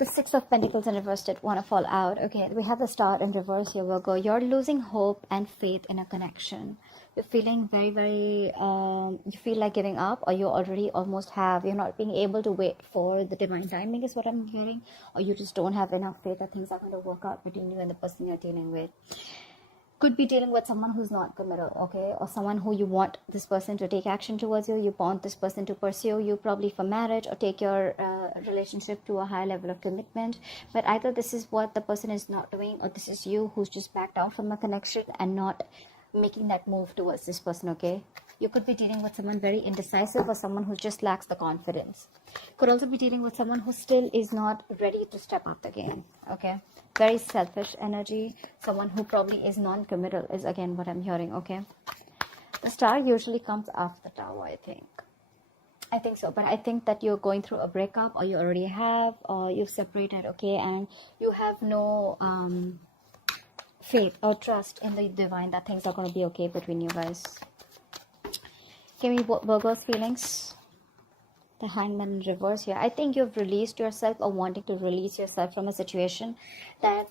The Six of Pentacles in reverse did want to fall out. Okay, we have the Star in reverse here, Virgo. You're losing hope and faith in a connection. You're feeling very, you feel like giving up, or you already almost have. You're not being able to wait for the divine timing is what I'm hearing. Or you just don't have enough faith that things are going to work out between you and the person you're dealing with. Could be dealing with someone who's not committal, okay, or someone who you want this person to take action towards you. You want this person to pursue you, probably for marriage, or take your relationship to a high level of commitment. But either this is what the person is not doing, or this is you who's just backed out from a connection and not making that move towards this person, okay? You could be dealing with someone very indecisive, or someone who just lacks the confidence. Could also be dealing with someone who still is not ready to step up the game, okay? Very selfish energy. Someone who probably is non-committal is again what I'm hearing, okay? The Star usually comes after the Tower, I think. I think so, but I think that you're going through a breakup, or you already have, or you've separated, okay? And you have no faith or trust in the divine that things are going to be okay between you guys. Give me Virgo's feelings. The Hangman in reverse here. I think you've released yourself, or wanting to release yourself from a situation that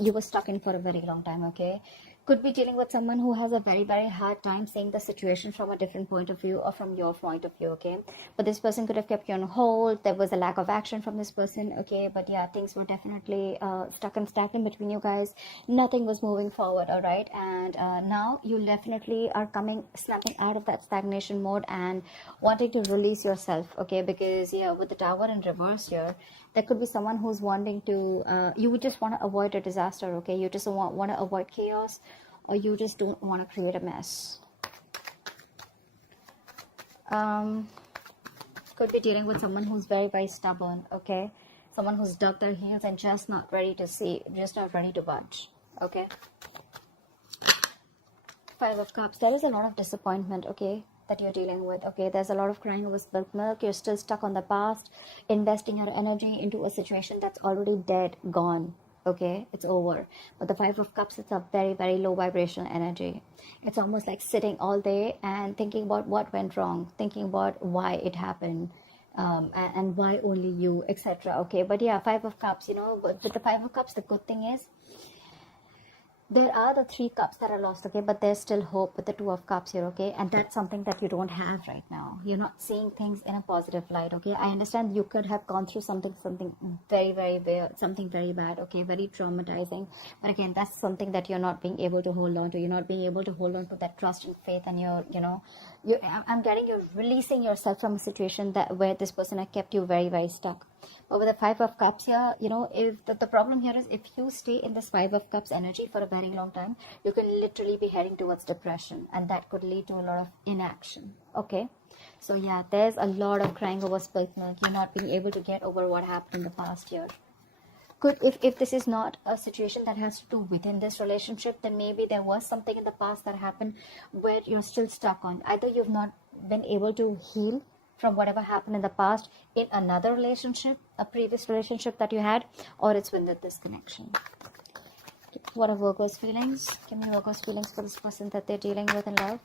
you were stuck in for a very long time, okay? Could be dealing with someone who has a very hard time seeing the situation from a different point of view, or from your point of view, okay? But this person could have kept you on hold. There was a lack of action from this person, okay? But yeah, things were definitely stuck and stagnant between you guys. Nothing was moving forward, all right? And now you definitely are snapping out of that stagnation mode and wanting to release yourself, okay? Because yeah, with the Tower in reverse here, there could be someone who's wanting to, you would just want to avoid a disaster, okay? You just want to avoid chaos, or you just don't want to create a mess. Could be dealing with someone who's very stubborn, okay? Someone who's dug their heels and just not ready to see, just not ready to budge, okay? Five of Cups. There is a lot of disappointment, okay, that you're dealing with, okay? There's a lot of crying over spilled milk. You're still stuck on the past, investing your energy into a situation that's already dead, gone, okay? It's over. But the Five of Cups, it's a very low vibrational energy. It's almost like sitting all day and thinking about what went wrong, thinking about why it happened, and why only you, etc., okay? But yeah, Five of Cups, you know, with the Five of Cups, the good thing is there are the Three Cups that are lost, okay, but there's still hope with the Two of Cups here, okay? And that's something that you don't have right now. You're not seeing things in a positive light, okay? I understand you could have gone through something very weird, something very bad, okay, very traumatizing. But again, that's something that you're not being able to hold on to. You're not being able to hold on to that trust and faith, and I'm getting you're releasing yourself from a situation where this person had kept you very stuck. But with the Five of Cups here, you know, if the problem here is, if you stay in this Five of Cups energy for a very long time, you can literally be heading towards depression, and that could lead to a lot of inaction, okay? So yeah, there's a lot of crying over spilled milk. You're not being able to get over what happened in the past year. If this is not a situation that has to do within this relationship, then maybe there was something in the past that happened where you're still stuck on. Either you've not been able to heal from whatever happened in the past in another relationship, a previous relationship that you had, or it's with this connection. What are Virgo's feelings? Give me Virgo's feelings for this person that they're dealing with in love.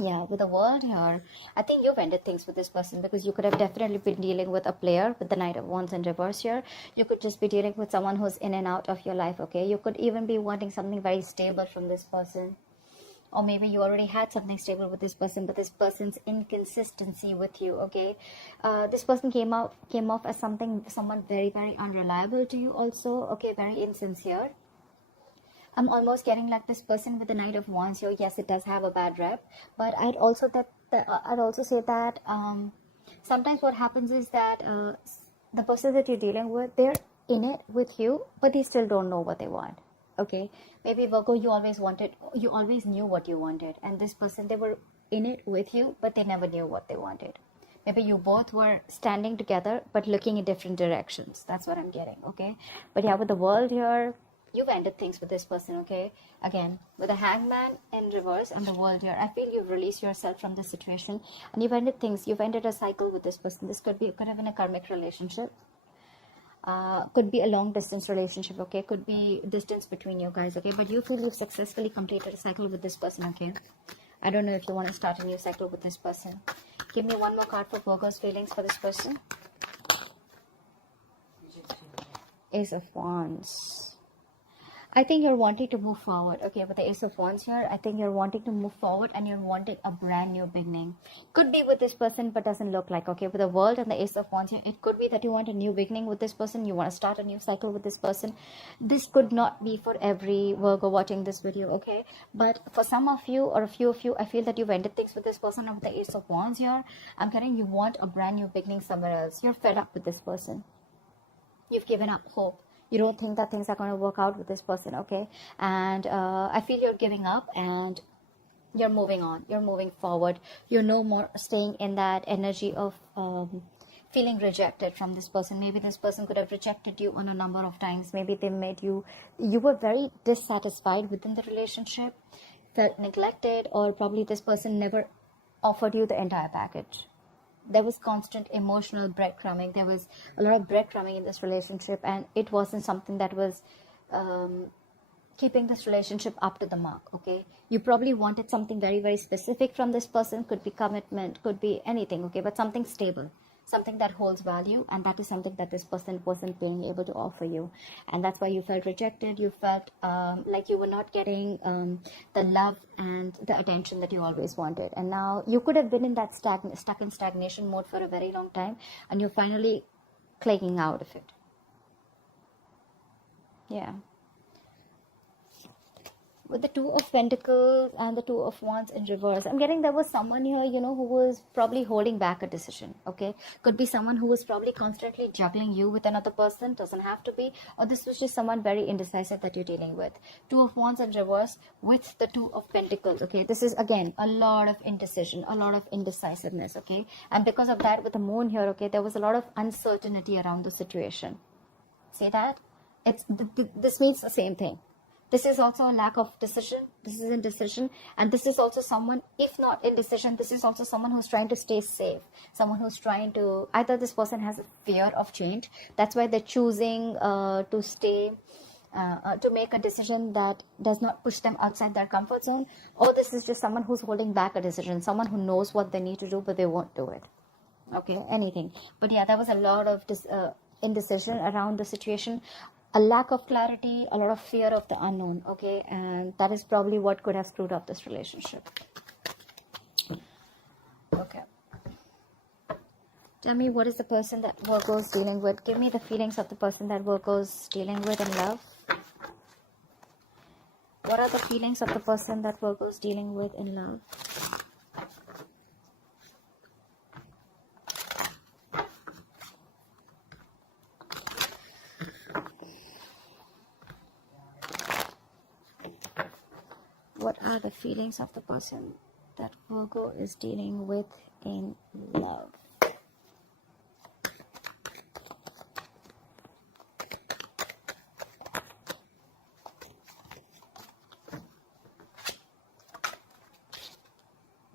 Yeah, with the World here, I think you've ended things with this person, because you could have definitely been dealing with a player with the Knight of Wands in reverse here. You could just be dealing with someone who's in and out of your life, okay? You could even be wanting something very stable from this person. Or maybe you already had something stable with this person, but this person's inconsistency with you, okay? This person came off as someone very unreliable to you also, okay? Very insincere. I'm almost getting like this person with the Knight of Wands here. Yes, it does have a bad rep, but I'd also say that sometimes what happens is that the person that you're dealing with, they're in it with you, but they still don't know what they want. Okay, maybe Virgo, you always knew what you wanted, and this person, they were in it with you, but they never knew what they wanted. Maybe you both were standing together but looking in different directions. That's what I'm getting, okay? But yeah, with the World here, you've ended things with this person, okay? Again, with the Hangman in reverse and the World here, I feel you've released yourself from this situation, and you've ended things. You've ended a cycle with this person. This could have been a karmic relationship. Could be a long distance relationship, okay? Could be distance between you guys, okay? But you feel you've successfully completed a cycle with this person, okay? I don't know if you want to start a new cycle with this person. Give me one more card for Virgo's feelings for this person. Ace of Wands. I think you're wanting to move forward. Okay, with the Ace of Wands here, I think you're wanting to move forward and you're wanting a brand new beginning. Could be with this person, but doesn't look like. Okay, with the World and the Ace of Wands here, it could be that you want a new beginning with this person. You want to start a new cycle with this person. This could not be for every Virgo watching this video, okay? But for some of you or a few of you, I feel that you've ended things with this person. And with the Ace of Wands here, I'm getting you want a brand new beginning somewhere else. You're fed up with this person. You've given up hope. You don't think that things are going to work out with this person, okay? And I feel you're giving up and you're moving on. You're moving forward. You're no more staying in that energy of feeling rejected from this person. Maybe this person could have rejected you on a number of times. Maybe they made you were very dissatisfied within the relationship, felt neglected, or probably this person never offered you the entire package. There was constant emotional breadcrumbing. There was a lot of breadcrumbing in this relationship, and it wasn't something that was keeping this relationship up to the mark, okay? You probably wanted something very, very specific from this person. Could be commitment, could be anything, okay? But something stable, something that holds value, and that is something that this person wasn't being able to offer you. And that's why you felt rejected. You felt like you were not getting the love and the attention that you always wanted. And now you could have been in that stuck in stagnation mode for a very long time, and you're finally clicking out of it. Yeah. With the Two of Pentacles and the Two of Wands in reverse, I'm getting there was someone here, you know, who was probably holding back a decision, okay? Could be someone who was probably constantly juggling you with another person, doesn't have to be, or this was just someone very indecisive that you're dealing with. Two of Wands in reverse with the Two of Pentacles, okay? This is, again, a lot of indecision, a lot of indecisiveness, okay? And because of that, with the Moon here, okay, there was a lot of uncertainty around the situation. See that? This means the same thing. This is also a lack of decision. This is indecision. And this is also someone, if not indecision, this is also someone who's trying to stay safe. Someone who's trying to, either this person has a fear of change. That's why they're choosing to stay, to make a decision that does not push them outside their comfort zone. Or this is just someone who's holding back a decision. Someone who knows what they need to do, but they won't do it. Okay, anything. But yeah, there was a lot of indecision around the situation. A lack of clarity, a lot of fear of the unknown, okay? And that is probably what could have screwed up this relationship. Okay. Tell me, what is the person that Virgo is dealing with? Give me the feelings of the person that Virgo is dealing with in love. What are the feelings of the person that Virgo is dealing with in love? What are the feelings of the person that Virgo is dealing with in love?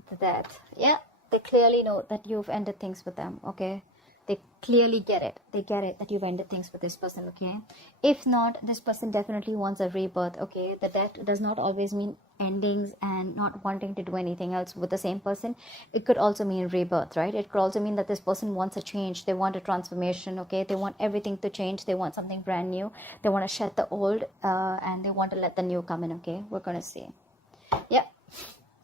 The Death. Yeah, they clearly know that you've ended things with them, okay? They clearly get it. They get it that you've ended things with this person, okay? If not, this person definitely wants a rebirth, okay? The Death does not always mean endings and not wanting to do anything else with the same person. It could also mean rebirth, right? It could also mean that this person wants a change. They want a transformation, okay? They want everything to change. They want something brand new. They want to shed the old and they want to let the new come in, okay? We're going to see. Yeah,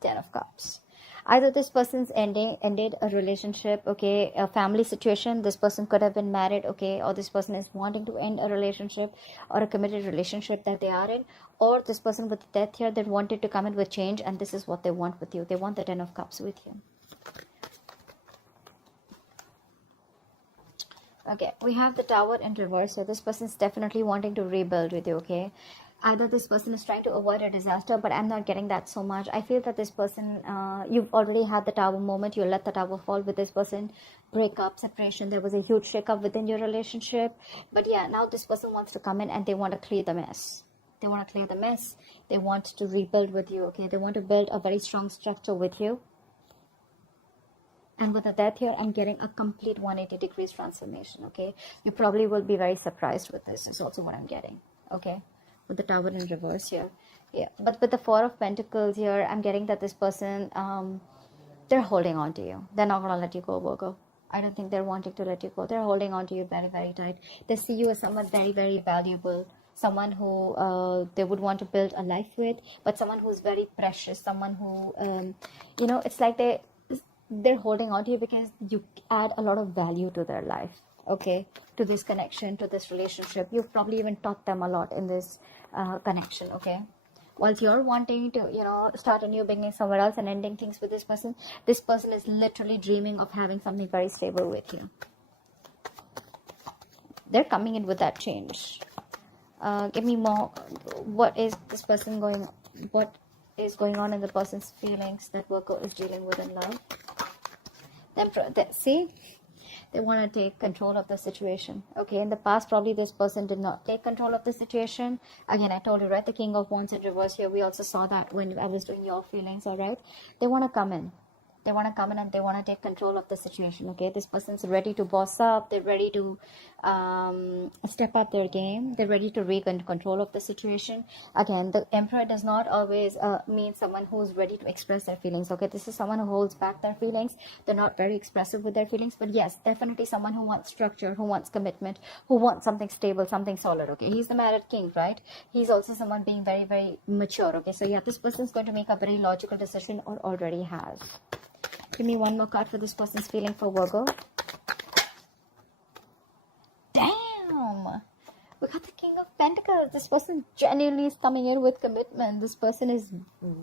10 of Cups. Either this person's ended a relationship, okay, a family situation. This person could have been married, okay, or this person is wanting to end a relationship or a committed relationship that they are in, or this person with the Death here that wanted to come in with change, and this is what they want with you. They want the 10 of Cups with you. Okay, we have the Tower in reverse. So this person is definitely wanting to rebuild with you, okay? Either this person is trying to avoid a disaster, but I'm not getting that so much. I feel that this person, you've already had the Tower moment. You let the Tower fall with this person. Breakup, separation. There was a huge shakeup within your relationship. But yeah, now this person wants to come in and they want to clear the mess. They want to clear the mess. They want to rebuild with you, okay? They want to build a very strong structure with you. And with the Death here, I'm getting a complete 180 degrees transformation, okay? You probably will be very surprised with this. Is also what I'm getting, okay? With the Tower in reverse here. Yeah, but with the Four of Pentacles here, I'm getting that this person, they're holding on to you. They're not going to let you go, Virgo. I don't think they're wanting to let you go. They're holding on to you very, very tight. They see you as someone very, very valuable, someone who they would want to build a life with, but someone who's very precious, someone who, it's like they're holding on to you because you add a lot of value to their life, okay, to this connection, to this relationship. You've probably even taught them a lot in this connection, okay. Whilst you're wanting to, start a new beginning somewhere else and ending things with this person is literally dreaming of having something very stable with you. They're coming in with that change. Give me more. What is going on in the person's feelings that Virgo is dealing with in love? See, they want to take control of the situation, okay. In the past, probably this person did not take control of the situation. Again, I told you, right, the King of Wands in reverse here. We also saw that when I was doing your feelings. All right, they want to come in. They want to come in and they want to take control of the situation, okay. This person's ready to boss up. They're ready to step up their game. They're ready to regain control of the situation. Again, the Emperor does not always mean someone who's ready to express their feelings, okay. This is someone who holds back their feelings. They're not very expressive with their feelings, but yes, definitely someone who wants structure, who wants commitment, who wants something stable, something solid, okay. He's the married king, right? He's also someone being very, very mature, okay. So yeah, this person's going to make a very logical decision or already has. Give me one more card for this person's feeling for Virgo. Damn! We got the King of Pentacles. This person genuinely is coming in with commitment. This person is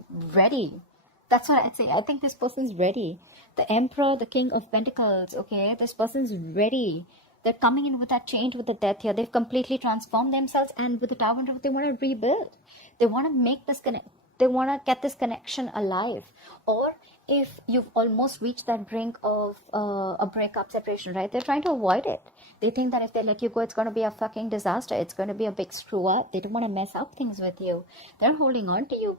ready. That's what I'd say. I think this person's ready. The Emperor, the King of Pentacles, okay? This person's ready. They're coming in with that change, with the death here. They've completely transformed themselves, and with the Tower and they want to rebuild. They want to make this connect. They want to get this connection alive. Or if you've almost reached that brink of a breakup, separation, right? They're trying to avoid it. They think that if they let you go, it's going to be a fucking disaster. It's going to be a big screw up. They don't want to mess up things with you. They're holding on to you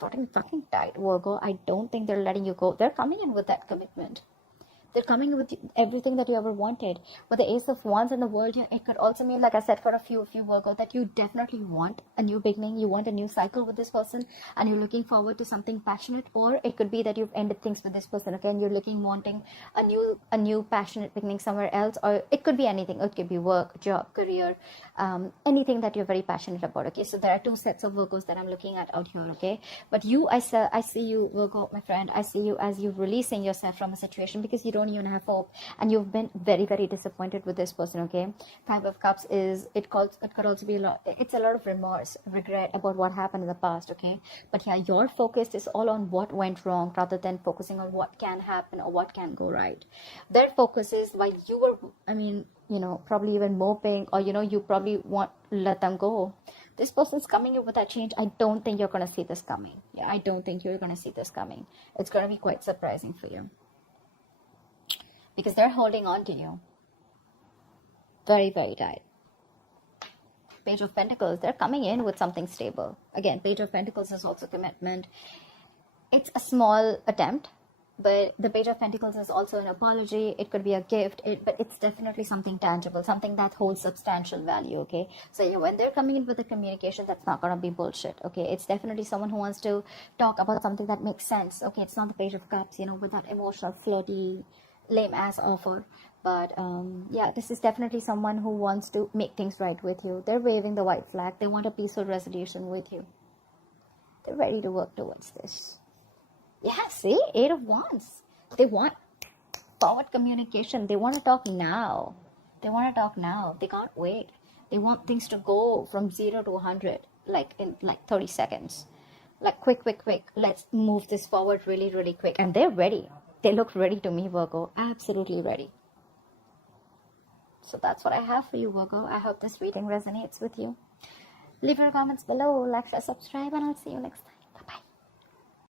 fucking tight, Virgo. I don't think they're letting you go. They're coming in with that commitment. They're coming with everything that you ever wanted. With the Ace of Wands in the world here, it could also mean, like I said, for a few of you, Virgo, that you definitely want a new beginning. You want a new cycle with this person, and you're looking forward to something passionate. Or it could be that you've ended things with this person, okay, and you're wanting a new passionate beginning somewhere else. Or it could be anything. It could be work, job, career, anything that you're very passionate about, okay. So there are two sets of Virgos that I'm looking at out here, okay. But you, I see you, Virgo, my friend, I see you as you releasing yourself from a situation because you don't even have hope, and you've been very, very disappointed with this person, okay. Five of Cups is, it could also be it's a lot of remorse, regret about what happened in the past, okay. But yeah, your focus is all on what went wrong rather than focusing on what can happen or what can go right. Their focus is while you were, probably even moping, or you probably want to let them go. This person's coming in with that change. I don't think you're going to see this coming. Yeah, I don't think you're going to see this coming. It's going to be quite surprising for you, because they're holding on to you very, very tight. Page of Pentacles, they're coming in with something stable. Again, Page of Pentacles is also commitment. It's a small attempt, but the Page of Pentacles is also an apology. It could be a gift, but it's definitely something tangible, something that holds substantial value, okay. So yeah, when they're coming in with the communication, that's not going to be bullshit, okay. It's definitely someone who wants to talk about something that makes sense, okay. It's not the Page of Cups, with that emotional, flirty, lame ass offer. But yeah, this is definitely someone who wants to make things right with you. They're waving the white flag. They want a peaceful resolution with you. They're ready to work towards this. Yeah, see, 8 of Wands. They want forward communication. They want to talk now. They can't wait. They want things to go from 0 to 100 in 30 seconds. Quick. Let's move this forward really, really quick. And they're ready. They look ready to me, Virgo. Absolutely ready. So that's what I have for you, Virgo. I hope this reading resonates with you. Leave your comments below, like, share, subscribe, and I'll see you next time.